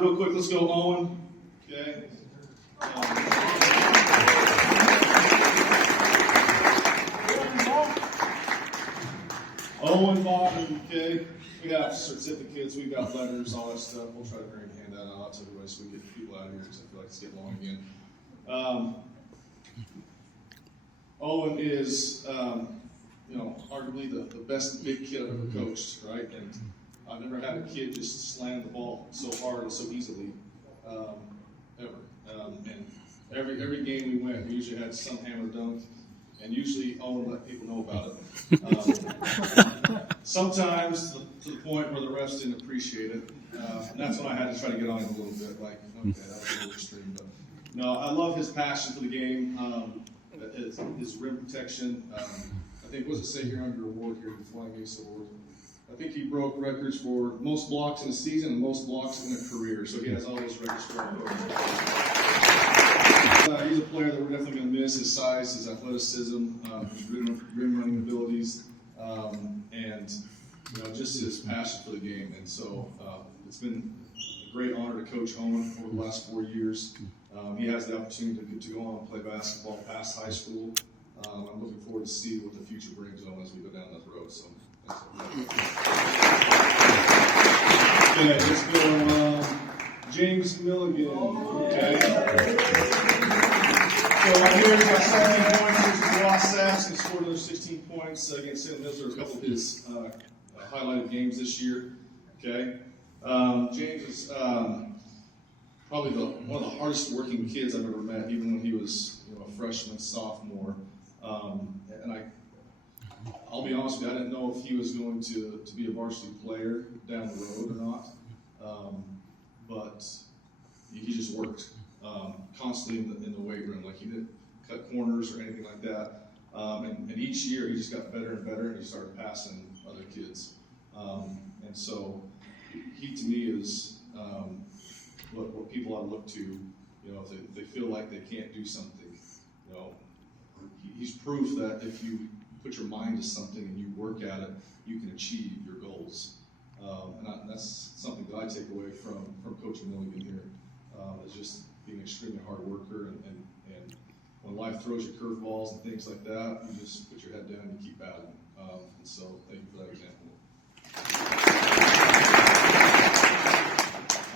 real quick, let's go Owen. Okay. Owen, Bob, okay. We got certificates, we got letters, all that stuff. We'll try to bring a hand out to everybody so we get people out of here because I feel like it's getting long again. Owen is, arguably the best big kid I've ever coached, right? And I've never had a kid just slam the ball so hard and so easily, ever. And every game we went, we usually had some hammer dunk, and usually Owen let people know about it. Sometimes to the point where the refs didn't appreciate it, and that's when I had to try to get on him a little bit, like, okay, that was a little extreme. But no, I love his passion for the game, his rim protection. I think, what does it say here on your award here, the Flying Ace Award? I think he broke records for most blocks in a season and most blocks in a career, so he has all those records for he's a player that we're definitely going to miss. His size, his athleticism, his rim running abilities, and just his passion for the game. And so it's been a great honor to coach Owen over the last 4 years. He has the opportunity to go on and play basketball past high school. I'm looking forward to see what the future brings on as we go down that road. So, okay, let's go. James Milligan. Okay. So right here, he's got 17 points. Here's his lost stats. He scored another 16 points against St. Louis for a couple of his highlighted games this year. Okay. James is probably one of the hardest working kids I've ever met, even when he was a freshman, sophomore. And I'll be honest with you, I didn't know if he was going to be a varsity player down the road or not. But he just worked constantly in the weight room. Like, he didn't cut corners or anything like that. And each year he just got better and better, and he started passing other kids. And so he to me is what people ought to look to, if they feel like they can't do something. He's proof that if you put your mind to something and you work at it, you can achieve your goals. And that's something that I take away from Coach Milligan here, is just being an extremely hard worker. And when life throws you curveballs and things like that, you just put your head down and you keep battling. And so thank you for that example.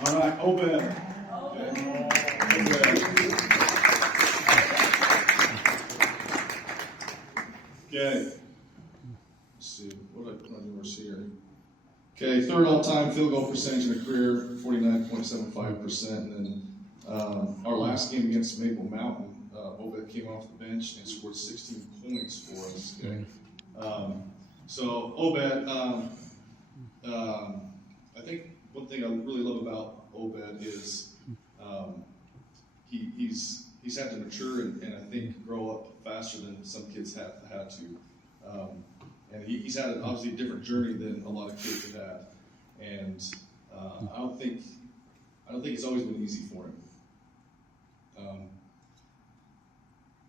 All right, Obed. Okay. Let's see. What did I put on yours here? Okay, third all-time field goal percentage in a career, 49.75%. And then our last game against Maple Mountain, Obed came off the bench and scored 16 points for us. Okay. So Obed, I think one thing I really love about Obed is he's had to mature and I think grow up faster than some kids have had to. And he's had obviously a different journey than a lot of kids have had. And I don't think it's always been easy for him.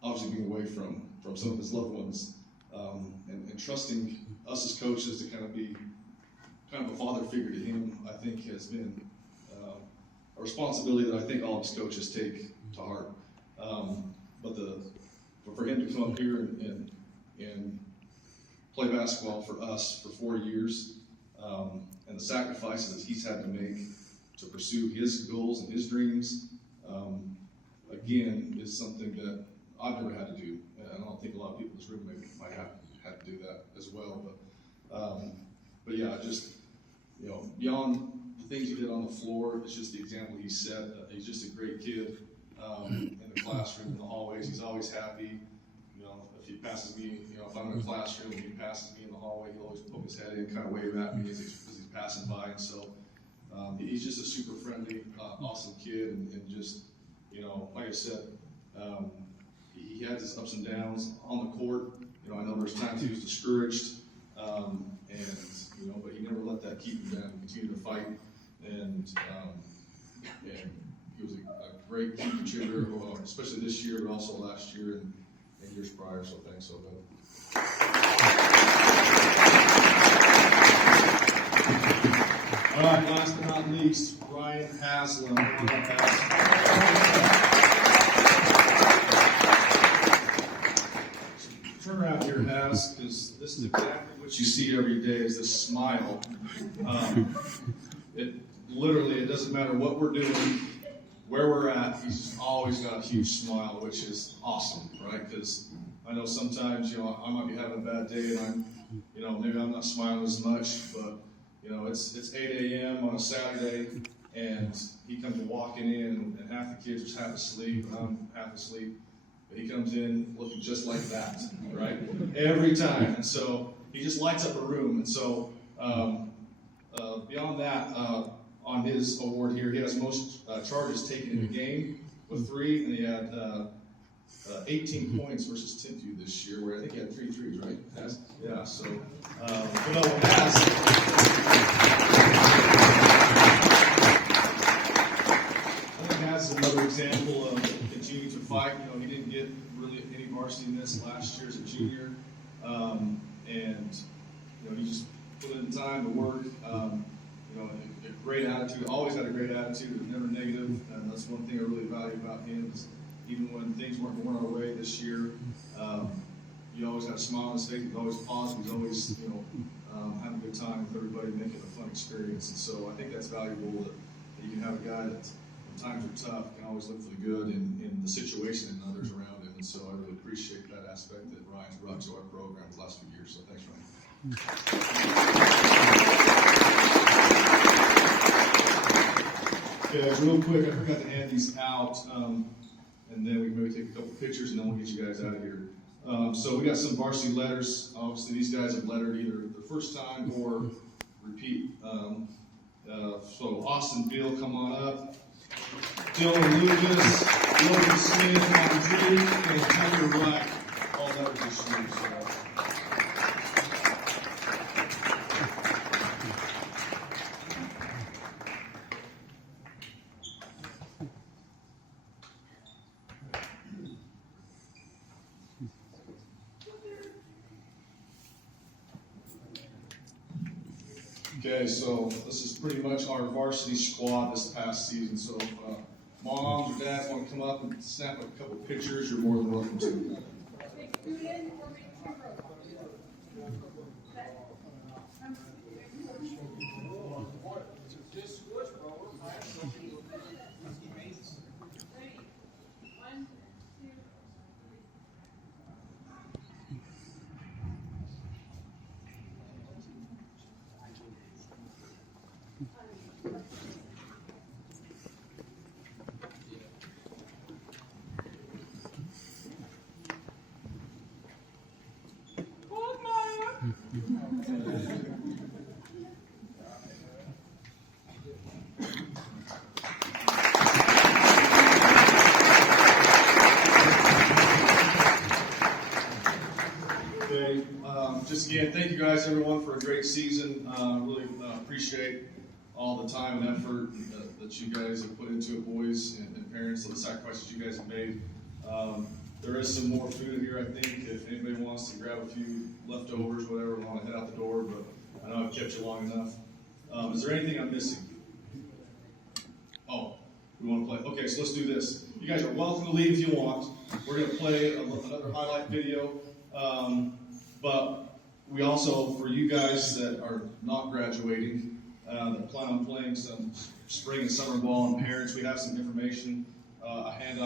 Obviously being away from some of his loved ones, and trusting us as coaches to kind of a father figure to him, I think has been a responsibility that I think all of his coaches take to heart. But for him to come up here and play basketball for us for 4 years, and the sacrifices that he's had to make to pursue his goals and his dreams, again, is something that I've never had to do. And I don't think a lot of people in this room might have had to do that as well. But yeah, just beyond the things he did on the floor, it's just the example he set. He's just a great kid in the classroom, in the hallways. He's always happy. If he passes me, if I'm in a classroom and he passes me in the hallway, he'll always poke his head in, kind of wave at me as he's passing by. And so he's just a super friendly, awesome kid, and just like I said, he had his ups and downs on the court. I know there's times he was discouraged, but he never let that keep him down. He continued to fight, and he was a great key contributor, especially this year, but also last year and years prior. So thanks, Obed. All right, last but not not least, Ryan Haslam. Turn around here, Has, because this is exactly what you see every day, is this smile. It doesn't matter what we're doing, where we're at, he's just always got a huge smile, which is awesome, right? Because I know sometimes, I might be having a bad day and maybe I'm not smiling as much, but, it's 8 a.m. on a Saturday and he comes walking in and half the kids are half asleep and I'm half asleep. But he comes in looking just like that, right? Every time. And so he just lights up a room. And so beyond that, on his award here, he has most charges taken in the game with 3, and he had 18 points versus Tintu this year, where I think he had 3 threes, right? Has? Yeah, so Has is another example of continuing to fight. He didn't get really any varsity in this last year as a junior, and he just put in the time to work. A great attitude. Always had a great attitude. Never negative, and that's one thing I really value about him. Is even when things weren't going our way this year, he always had a smile on his face. He was always positive. He was always, having a good time with everybody, making a fun experience. And so I think that's valuable that you can have a guy that, when times are tough, can always look for the good in the situation and others around him. And so I really appreciate that aspect that Ryan's brought to our program the last few years. So thanks, Ryan. Okay, real quick, I forgot to hand these out, and then we can maybe take a couple pictures, and then we'll get you guys out of here. So we got some varsity letters. Obviously, these guys have lettered either the first time or repeat. So Austin Beal, come on up. Dylan Lucas, Logan Smith, Andrew, and Hunter Wright, all letters this year. So. Okay, so this is pretty much our varsity squad this past season. So if moms or dads want to come up and snap a couple pictures, you're more than welcome to. Just again, thank you guys, everyone, for a great season. Really appreciate all the time and effort that you guys have put into it, boys and parents, and the sacrifices you guys have made. There is some more food in here, I think. If anybody wants to grab a few leftovers, whatever, want to head out the door, but I know I've kept you long enough. Is there anything I'm missing? Oh, we want to play. Okay, so let's do this. You guys are welcome to leave if you want. We're going to play another highlight video. But we also, for you guys that are not graduating, that plan on playing some spring and summer ball, and parents, we have some information, a handout.